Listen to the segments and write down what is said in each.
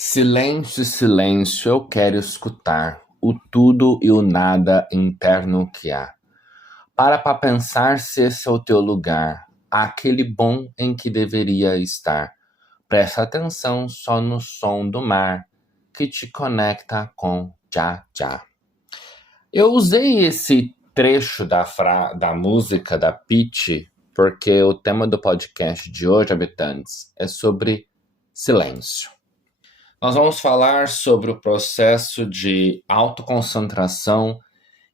Silêncio, silêncio, eu quero escutar o tudo e o nada interno que há. Para pra pensar se esse é o teu lugar, aquele bom em que deveria estar. Presta atenção só no som do mar, que te conecta com já já. Eu usei esse trecho da música da Pitty, porque o tema do podcast de hoje, habitantes, é sobre silêncio. Nós vamos falar sobre o processo de autoconcentração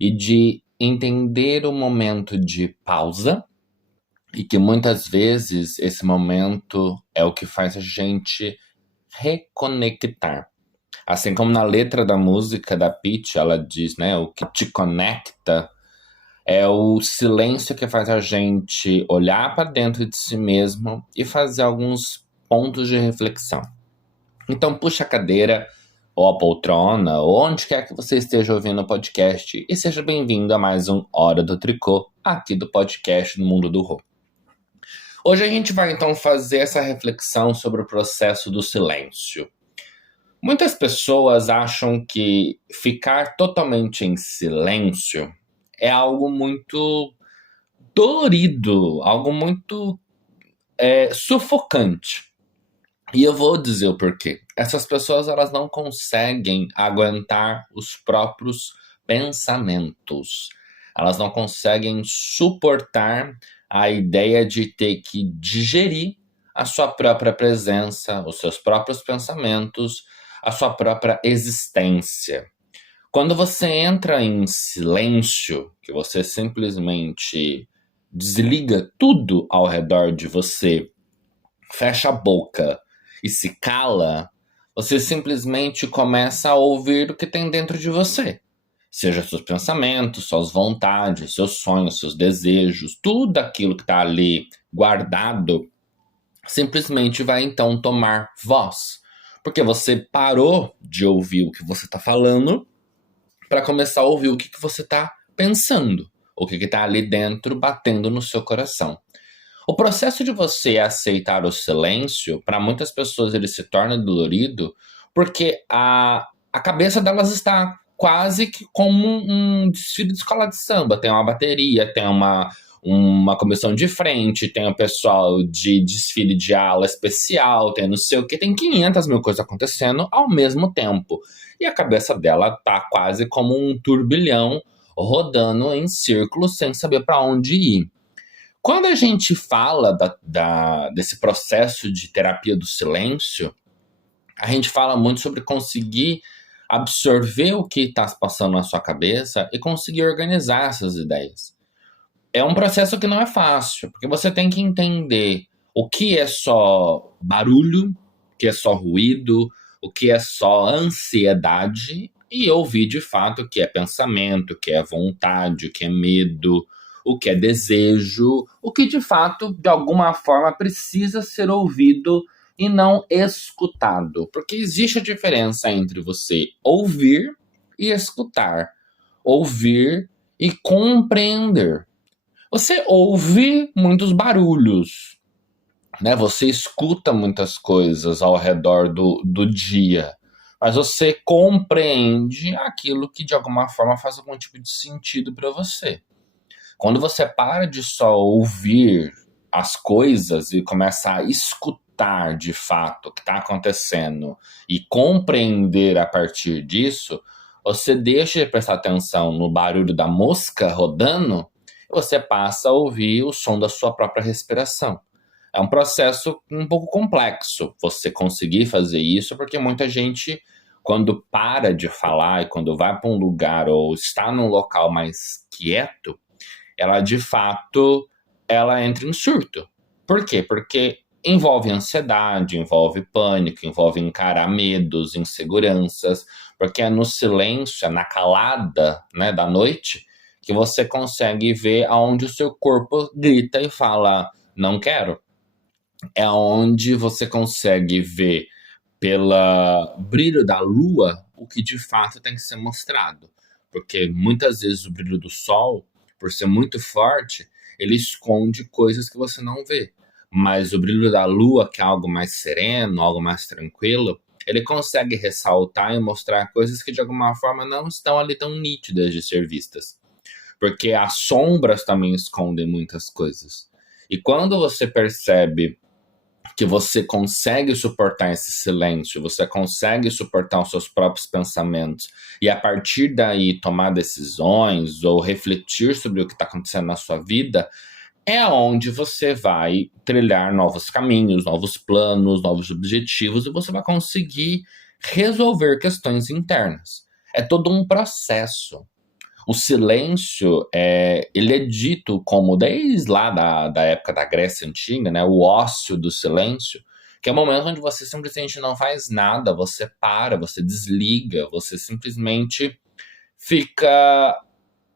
e de entender o momento de pausa, e que muitas vezes esse momento é o que faz a gente reconectar. Assim como na letra da música da Pitty, ela diz, né, o que te conecta é o silêncio que faz a gente olhar para dentro de si mesmo e fazer alguns pontos de reflexão. Então puxa a cadeira, ou a poltrona, ou onde quer que você esteja ouvindo o podcast, e seja bem-vindo a mais um Hora do Tricô, aqui do podcast do Mundo do Rô. Hoje a gente vai então fazer essa reflexão sobre o processo do silêncio. Muitas pessoas acham que ficar totalmente em silêncio é algo muito dolorido, algo muito sufocante. E eu vou dizer o porquê. Essas pessoas, elas não conseguem aguentar os próprios pensamentos. Elas não conseguem suportar a ideia de ter que digerir a sua própria presença, os seus próprios pensamentos, a sua própria existência. Quando você entra em silêncio, que você simplesmente desliga tudo ao redor de você, fecha a boca e se cala, você simplesmente começa a ouvir o que tem dentro de você. Seja seus pensamentos, suas vontades, seus sonhos, seus desejos, tudo aquilo que está ali guardado, simplesmente vai então tomar voz. Porque você parou de ouvir o que você está falando para começar a ouvir o que você está pensando, o que está ali dentro batendo no seu coração. O processo de você aceitar o silêncio, para muitas pessoas ele se torna dolorido, porque a cabeça delas está quase que como um desfile de escola de samba. Tem uma bateria, tem uma comissão de frente, tem o pessoal de desfile de ala especial, tem não sei o que, tem 500 mil coisas acontecendo ao mesmo tempo. E a cabeça dela tá quase como um turbilhão rodando em círculos sem saber para onde ir. Quando a gente fala desse processo de terapia do silêncio, a gente fala muito sobre conseguir absorver o que está passando na sua cabeça e conseguir organizar essas ideias. É um processo que não é fácil, porque você tem que entender o que é só barulho, o que é só ruído, o que é só ansiedade, e ouvir de fato o que é pensamento, o que é vontade, o que é medo, o que é desejo, o que de fato, de alguma forma, precisa ser ouvido e não escutado. Porque existe a diferença entre você ouvir e escutar, ouvir e compreender. Você ouve muitos barulhos, né? Você escuta muitas coisas ao redor do dia, mas você compreende aquilo que de alguma forma faz algum tipo de sentido para você. Quando você para de só ouvir as coisas e começa a escutar de fato o que está acontecendo e compreender a partir disso, você deixa de prestar atenção no barulho da mosca rodando e você passa a ouvir o som da sua própria respiração. É um processo um pouco complexo você conseguir fazer isso, porque muita gente, quando para de falar e quando vai para um lugar ou está num local mais quieto, ela de fato ela entra em surto. Por quê? Porque envolve ansiedade, envolve pânico, envolve encarar medos, inseguranças, porque é no silêncio, é na calada, né, da noite, que você consegue ver aonde o seu corpo grita e fala, não quero. É onde você consegue ver pelo brilho da lua o que de fato tem que ser mostrado. Porque muitas vezes o brilho do sol, por ser muito forte, ele esconde coisas que você não vê. Mas o brilho da lua, que é algo mais sereno, algo mais tranquilo, ele consegue ressaltar e mostrar coisas que de alguma forma não estão ali tão nítidas de ser vistas. Porque as sombras também escondem muitas coisas. E quando você percebe que você consegue suportar esse silêncio, você consegue suportar os seus próprios pensamentos e a partir daí tomar decisões ou refletir sobre o que está acontecendo na sua vida, é onde você vai trilhar novos caminhos, novos planos, novos objetivos e você vai conseguir resolver questões internas. É todo um processo. O silêncio, ele é dito como, desde lá da época da Grécia Antiga, né, o ócio do silêncio, que é o momento onde você simplesmente não faz nada, você para, você desliga, você simplesmente fica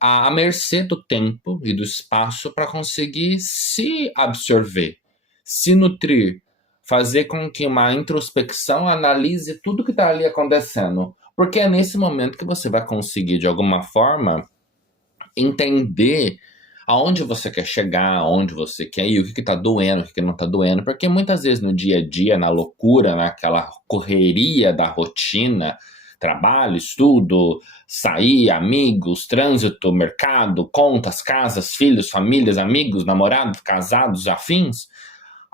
à mercê do tempo e do espaço para conseguir se absorver, se nutrir, fazer com que uma introspecção analise tudo que está ali acontecendo. Porque é nesse momento que você vai conseguir, de alguma forma, entender aonde você quer chegar, aonde você quer ir, o que está doendo, o que não está doendo. Porque muitas vezes no dia a dia, na loucura, naquela correria da rotina, trabalho, estudo, sair, amigos, trânsito, mercado, contas, casas, filhos, famílias, amigos, namorados, casados, afins,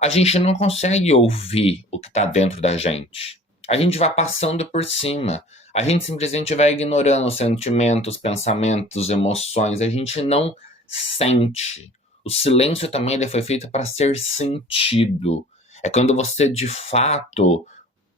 a gente não consegue ouvir o que está dentro da gente. A gente vai passando por cima. A gente simplesmente vai ignorando os sentimentos, pensamentos, emoções. A gente não sente. O silêncio também ele foi feito para ser sentido. É quando você, de fato,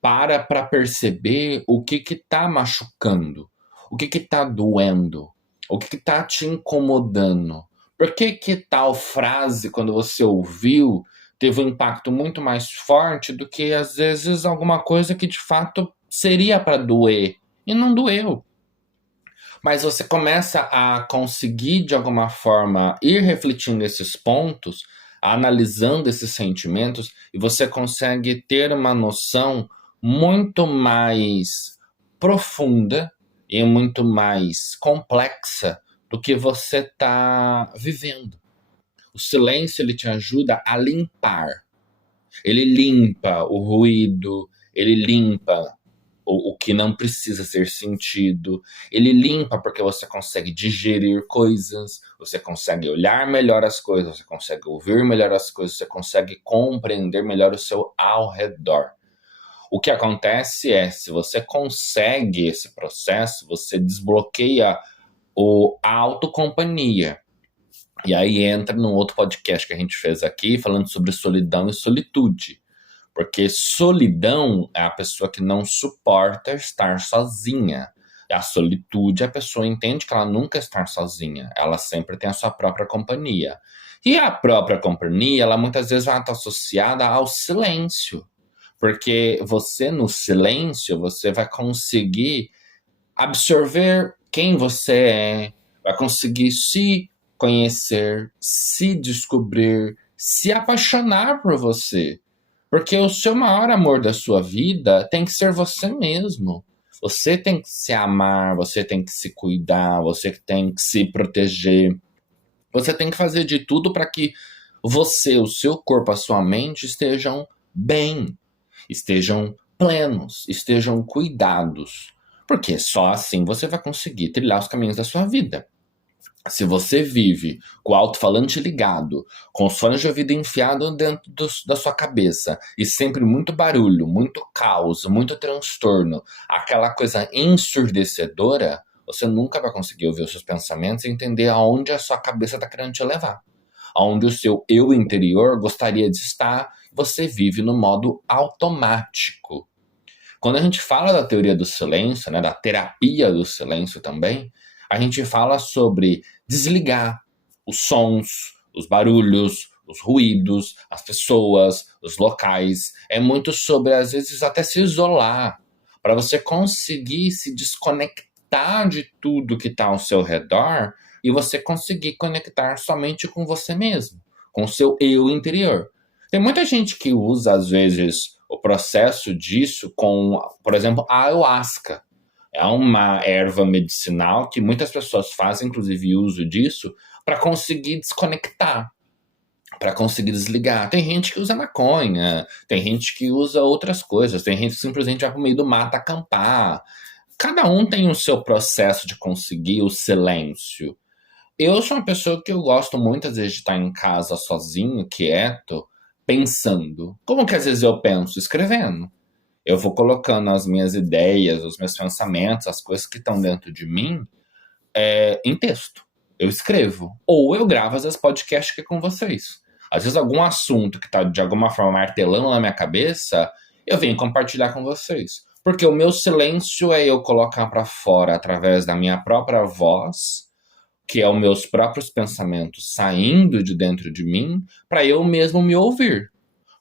para perceber o que está machucando, o que está doendo, o que está te incomodando. Por que tal frase, quando você ouviu, teve um impacto muito mais forte do que, às vezes, alguma coisa que, de fato, seria para doer e não doeu. Mas você começa a conseguir, de alguma forma, ir refletindo esses pontos, analisando esses sentimentos, e você consegue ter uma noção muito mais profunda e muito mais complexa do que você está vivendo. O silêncio ele te ajuda a limpar. Ele limpa o ruído, ele limpa o que não precisa ser sentido. Ele limpa porque você consegue digerir coisas, você consegue olhar melhor as coisas, você consegue ouvir melhor as coisas, você consegue compreender melhor o seu ao redor. O que acontece é, se você consegue esse processo, você desbloqueia a autocompanhia. E aí entra num outro podcast que a gente fez aqui, falando sobre solidão e solitude. Porque solidão é a pessoa que não suporta estar sozinha. A solitude, a pessoa entende que ela nunca está sozinha. Ela sempre tem a sua própria companhia. E a própria companhia, ela muitas vezes vai estar associada ao silêncio. Porque você, no silêncio, você vai conseguir absorver quem você é, vai conseguir se conhecer, se descobrir, se apaixonar por você. Porque o seu maior amor da sua vida tem que ser você mesmo. Você tem que se amar, você tem que se cuidar, você tem que se proteger. Você tem que fazer de tudo para que você, o seu corpo, a sua mente estejam bem, estejam plenos, estejam cuidados. Porque só assim você vai conseguir trilhar os caminhos da sua vida. Se você vive com o alto-falante ligado, com os fones de ouvido enfiado dentro da sua cabeça, e sempre muito barulho, muito caos, muito transtorno, aquela coisa ensurdecedora, você nunca vai conseguir ouvir os seus pensamentos e entender aonde a sua cabeça está querendo te levar. Aonde o seu eu interior gostaria de estar, você vive no modo automático. Quando a gente fala da teoria do silêncio, né, da terapia do silêncio também, a gente fala sobre desligar os sons, os barulhos, os ruídos, as pessoas, os locais. É muito sobre, às vezes, até se isolar, para você conseguir se desconectar de tudo que está ao seu redor e você conseguir conectar somente com você mesmo, com o seu eu interior. Tem muita gente que usa, às vezes, o processo disso com, por exemplo, a ayahuasca. É uma erva medicinal que muitas pessoas fazem, inclusive, uso disso para conseguir desconectar. para conseguir desligar. Tem gente que usa maconha, tem gente que usa outras coisas, tem gente que simplesmente vai pro meio do mato acampar. Cada um tem o seu processo de conseguir o silêncio. Eu sou uma pessoa que eu gosto muitas vezes de estar em casa sozinho, quieto, pensando. Como que às vezes eu penso? Escrevendo. Eu vou colocando as minhas ideias, os meus pensamentos, as coisas que estão dentro de mim, em texto. Eu escrevo. Ou eu gravo às vezes podcast aqui com vocês. Às vezes algum assunto que está de alguma forma martelando na minha cabeça, eu venho compartilhar com vocês. Porque o meu silêncio é eu colocar para fora através da minha própria voz, que é os meus próprios pensamentos saindo de dentro de mim, para eu mesmo me ouvir.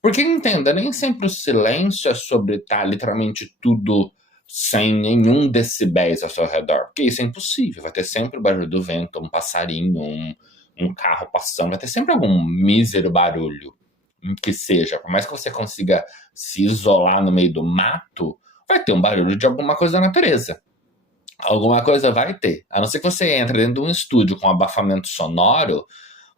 Porque entenda, nem sempre o silêncio é sobre estar literalmente tudo sem nenhum decibéis ao seu redor. Porque isso é impossível. Vai ter sempre o barulho do vento, um passarinho, um carro passando, vai ter sempre algum mísero barulho que seja. Por mais que você consiga se isolar no meio do mato, vai ter um barulho de alguma coisa da natureza. Alguma coisa vai ter. A não ser que você entre dentro de um estúdio com abafamento sonoro,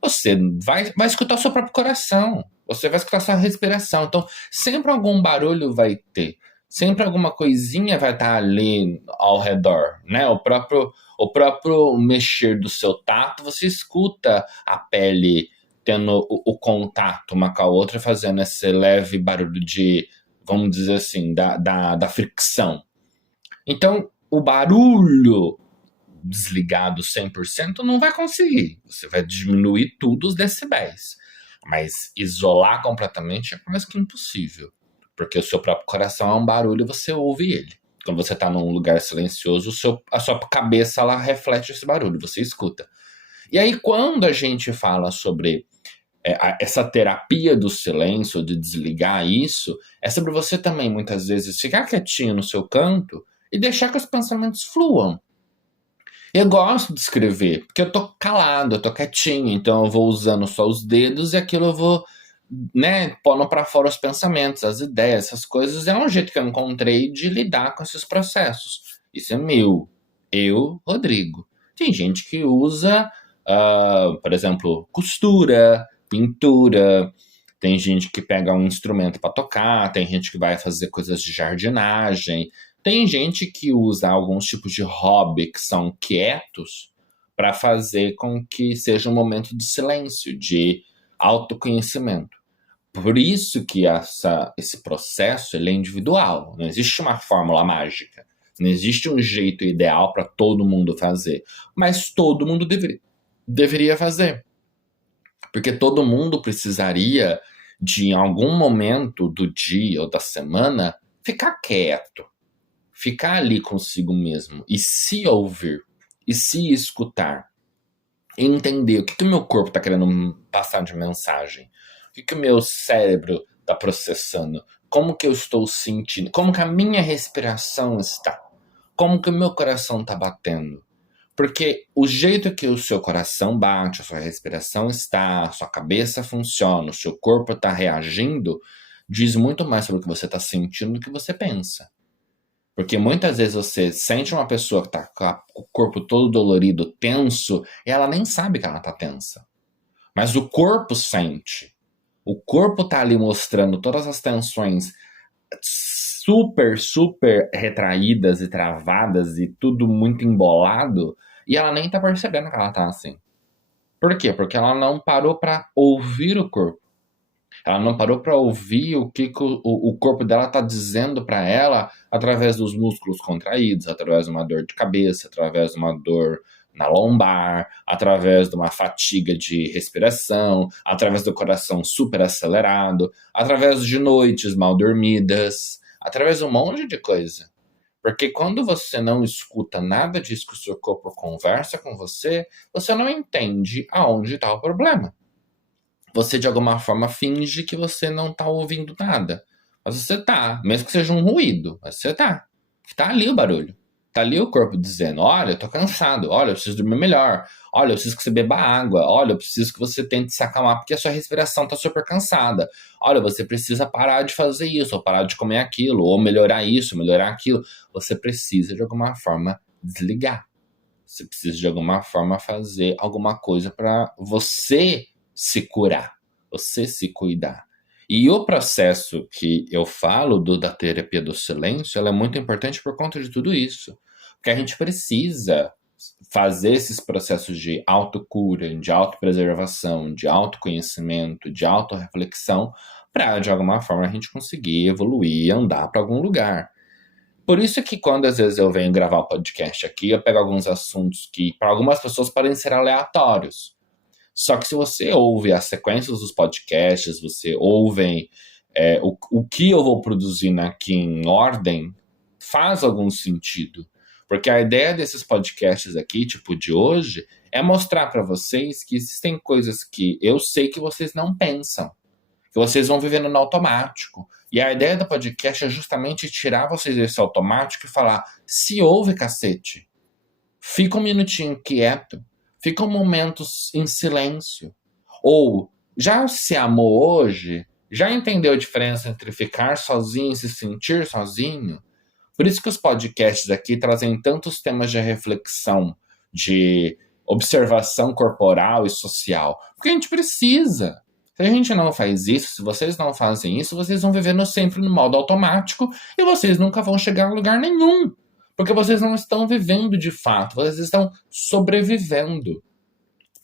você vai escutar o seu próprio coração. Você vai escutar a sua respiração. Então, sempre algum barulho vai ter. Sempre alguma coisinha vai estar ali ao redor, né? O próprio mexer do seu tato, você escuta a pele tendo o contato uma com a outra, fazendo esse leve barulho de, vamos dizer assim, da fricção. Então, o barulho desligado 100% não vai conseguir. Você vai diminuir tudo os decibéis. Mas isolar completamente é quase que impossível. Porque o seu próprio coração é um barulho e você ouve ele. Quando você está num lugar silencioso, a sua cabeça ela reflete esse barulho, você escuta. E aí, quando a gente fala sobre essa terapia do silêncio, de desligar isso, é sobre você também, muitas vezes, ficar quietinho no seu canto e deixar que os pensamentos fluam. Eu gosto de escrever, porque eu tô calado, eu tô quietinho, então eu vou usando só os dedos e aquilo eu vou, né, pondo pra fora os pensamentos, as ideias, essas coisas. É um jeito que eu encontrei de lidar com esses processos. Isso é meu. Eu, Rodrigo. Tem gente que usa, por exemplo, costura, pintura. Tem gente que pega um instrumento para tocar, tem gente que vai fazer coisas de jardinagem. Tem gente que usa alguns tipos de hobby que são quietos para fazer com que seja um momento de silêncio, de autoconhecimento. Por isso que esse processo ele é individual. Não existe uma fórmula mágica. Não existe um jeito ideal para todo mundo fazer. Mas todo mundo deveria fazer. Porque todo mundo precisaria de, em algum momento do dia ou da semana, ficar quieto. Ficar ali consigo mesmo e se ouvir e se escutar e entender o que o meu corpo está querendo passar de mensagem, o que o meu cérebro está processando, como que eu estou sentindo, como que a minha respiração está, como que o meu coração está batendo. Porque o jeito que o seu coração bate, a sua respiração está, a sua cabeça funciona, o seu corpo está reagindo, diz muito mais sobre o que você está sentindo do que você pensa. Porque muitas vezes você sente uma pessoa que tá com o corpo todo dolorido, tenso, e ela nem sabe que ela tá tensa. Mas o corpo sente. O corpo tá ali mostrando todas as tensões super, super retraídas e travadas e tudo muito embolado, e ela nem tá percebendo que ela tá assim. Por quê? Porque ela não parou para ouvir o corpo. Ela não parou para ouvir o que o corpo dela está dizendo para ela através dos músculos contraídos, através de uma dor de cabeça, através de uma dor na lombar, através de uma fatiga de respiração, através do coração super acelerado, através de noites mal dormidas, através de um monte de coisa. Porque quando você não escuta nada disso que o seu corpo conversa com você, você não entende aonde está o problema. Você de alguma forma finge que você não tá ouvindo nada. Mas você tá, mesmo que seja um ruído, mas você tá. Tá ali o barulho. Tá ali o corpo dizendo, olha, eu tô cansado, olha, eu preciso dormir melhor, olha, eu preciso que você beba água, olha, eu preciso que você tente se acalmar porque a sua respiração tá super cansada. Olha, você precisa parar de fazer isso, ou parar de comer aquilo, ou melhorar isso, melhorar aquilo. Você precisa de alguma forma desligar. Você precisa de alguma forma fazer alguma coisa para você se curar. você se cuidar. E o processo que eu falo da terapia do silêncio, ela é muito importante por conta de tudo isso. Porque a gente precisa fazer esses processos de autocura, de autopreservação, de autoconhecimento, de autorreflexão, para, de alguma forma, a gente conseguir evoluir e andar para algum lugar. Por isso que quando às vezes eu venho gravar o podcast aqui, eu pego alguns assuntos que para algumas pessoas podem ser aleatórios. Só que se você ouve as sequências dos podcasts, você ouve o que eu vou produzindo aqui em ordem, faz algum sentido. Porque a ideia desses podcasts aqui, tipo de hoje, é mostrar para vocês que existem coisas que eu sei que vocês não pensam, que vocês vão vivendo no automático. E a ideia do podcast é justamente tirar vocês desse automático e falar: se ouve, cacete. Fica um minutinho quieto. Fica um momento em silêncio. Ou, já se amou hoje? Já entendeu a diferença entre ficar sozinho e se sentir sozinho? Por isso que os podcasts aqui trazem tantos temas de reflexão, de observação corporal e social. Porque a gente precisa. Se a gente não faz isso, se vocês não fazem isso, vocês vão vivendo sempre no modo automático e vocês nunca vão chegar a lugar nenhum. Porque vocês não estão vivendo de fato, vocês estão sobrevivendo.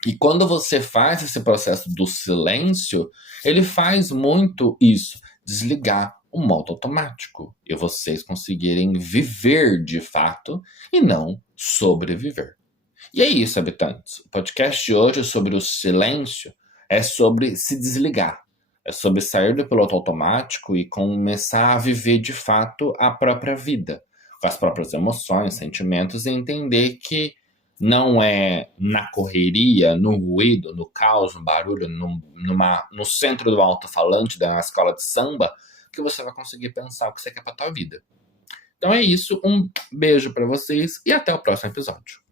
E quando você faz esse processo do silêncio, ele faz muito isso, desligar o modo automático e vocês conseguirem viver de fato e não sobreviver. E é isso, habitantes. O podcast de hoje sobre o silêncio é sobre se desligar. É sobre sair do piloto automático e começar a viver de fato a própria vida, com as próprias emoções, sentimentos, e entender que não é na correria, no ruído, no caos, no barulho, no centro do alto-falante da escola de samba que você vai conseguir pensar o que você quer para a tua vida. Então é isso, um beijo para vocês e até o próximo episódio.